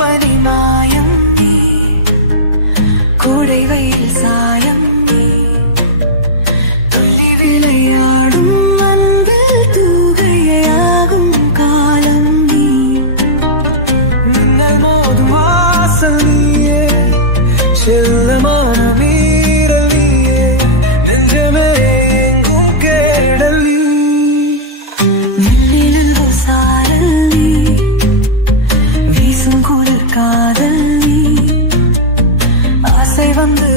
பனிமாயம் நீ, கோடை வெயில் சாயம் நீ, துள்ளி விளையாடும் அன்பில் தூகையாகும் காலம் நீ, மின்னல் மோதும் வாசல் நீயே, செல்லமான வீரல் நீயே, நெஞ்சமே எங்கும் கேடல் நீ, வெண்ணிலவு சாரல் நீ, வீசும் குளிர் காதல் நீ, ஆசை வந்து